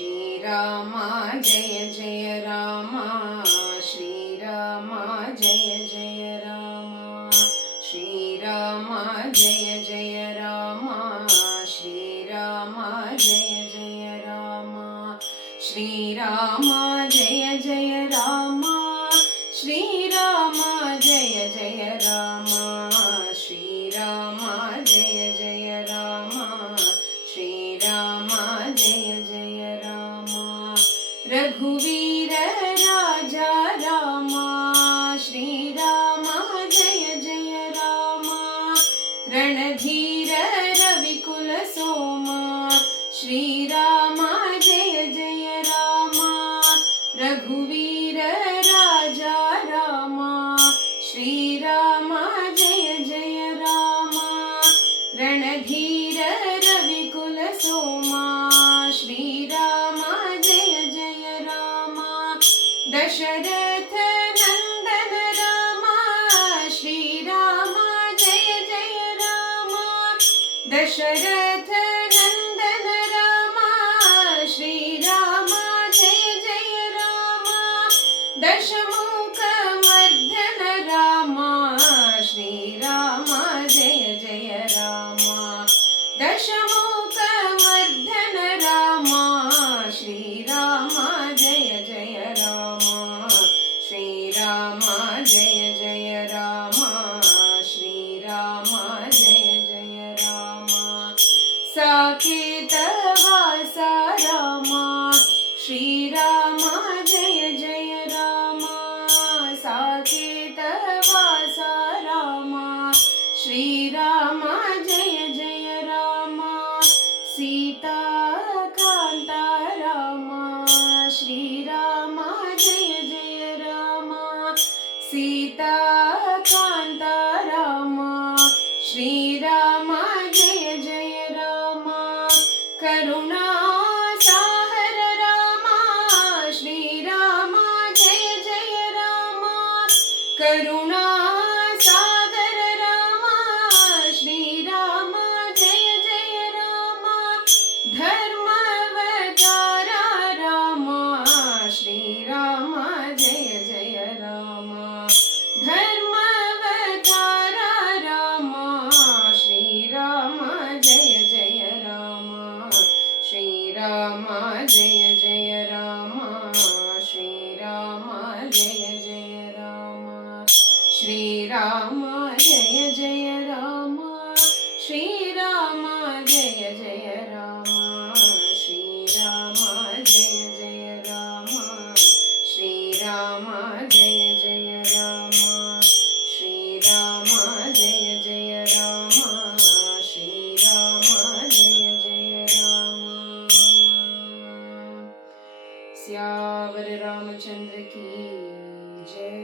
ಶ್ರೀರಾಮ ಜಯ ಜಯ ರಾಮ ಶ್ರೀರಾಮ ಜಯ ಜಯ ರಾಮ ಶ್ರೀರಾಮ ಜಯ ಜಯ ರಾಮ ಶ್ರೀರಾಮ ಜಯ ಜಯ ರಾಮ ಶ್ರೀರಾಮ ಜಯ ಜಯ ರಾಮ ಶ್ರೀರಾಮ ಜಯ ಜಯ ರಾಮ ಶ್ರೀರಾಮ ಜಯ ಜಯ ರಾಮ ಶ್ರೀರಾಮ ಜಯ ಜಯ ರಾಮ ರಘುವೀರ ರಾಜ ರಾಮ ಶ್ರೀರಾಮ ಜಯ ಜಯ ರಾಮ ರಣಧೀರ ರವಿಕುಲ ಸೋಮ ಶ್ರೀರಾಮ ಜಯ ಜಯ ರಾಮ ರಘುವೀರ ರಾಜ ರಾಮ ಶ್ರೀರಾಮ ಜಯ ಜಯ ರಾಮ ರಣಧೀರ ರವಿಕುಲ ಸೋಮ ಶ್ರೀರಾಮ ಜಯ ಜಯ ರಾಮ ದಶರಥ ನಂದನ ರಾಮ ಶ್ರೀರಾಮ ಜಯ ಜಯ ರಾಮ ದಶರಥ ನಂದನ ರಾಮ ಶ್ರೀರಾಮ ಜಯ ಜಯ ರಾಮ ದಶಮುಖ ಮರ್ದನ ರಾಮ ಶ್ರೀರಾಮ ಜಯ ಜಯ ರಾಮ ದಶಮುಖ ಮರ್ದನ ರಾಮ ಶ್ರೀರಾಮ ಜಯ ಜಯ ರಾಮ ಶ್ರೀರಾಮ ಜಯ ಜಯ ರಾಮ ಶ್ರೀರಾಮ ಜಯ ಜಯ ರಾಮ ಸಾಕೇತ ವಾಸ ರಾಮ ಶ್ರೀರಾಮ ಜಯ ಜಯ ರಾಮ ಸಾಕೇತ ವಾಸ ರಾಮ ಶ್ರೀರಾಮ ಜಯ ಜಯ ರಾಮ ಸೀತಾ ಕಾಂತ ರಾಮ ಶ್ರೀರಾಮ ಜಯ ಜಯ ರಾಮ ಸೀತಾ ಕಾಂತ ರಾಮ ಶ್ರೀರಾಮ ಜಯ ಜಯ ರಾಮ ಕರುಣಾ ಸಾಗರ ರಾಮ ಶ್ರೀರಾಮ ಜಯ ಜಯ ರಾಮ ಕರುಣಾ ಸಾಗರ ರಾಮ ಶ್ರೀರಾಮ ಜಯ ಜಯ ರಾಮ ಧರ್ಮಾವತಾರ ರಾಮ ಶ್ರೀರಾಮ ಜಯ ಜಯ ರಾಮ ಧರ್ಮಾವತಾರ ರಾಮ ಶ್ರೀರಾಮ ಜಯ ಜಯ ರಾಮ ಶ್ರೀರಾಮ ಜಯ ಜಯ ರಾಮ ಶ್ರೀರಾಮ ಜಯ ಜಯ ರಾಮ ಶ್ರೀರಾಮ ಜಯ ಜಯ ರಾಮ ಶ್ರೀರಾಮ ಜಯ ಜಯ ರಾಮ ಶ್ರೀರಾಮ ಜಯ ಜಯ ರಾಮ ಶ್ರೀರಾಮ ಜಯ ಜಯ ರಾಮ ಶ್ರೀರಾಮ ಜಯ ಜಯ ರಾಮ ಶ್ರೀರಾಮ ಜಯ ಜಯ ರಾಮ सियावर रामचंद्र की जय।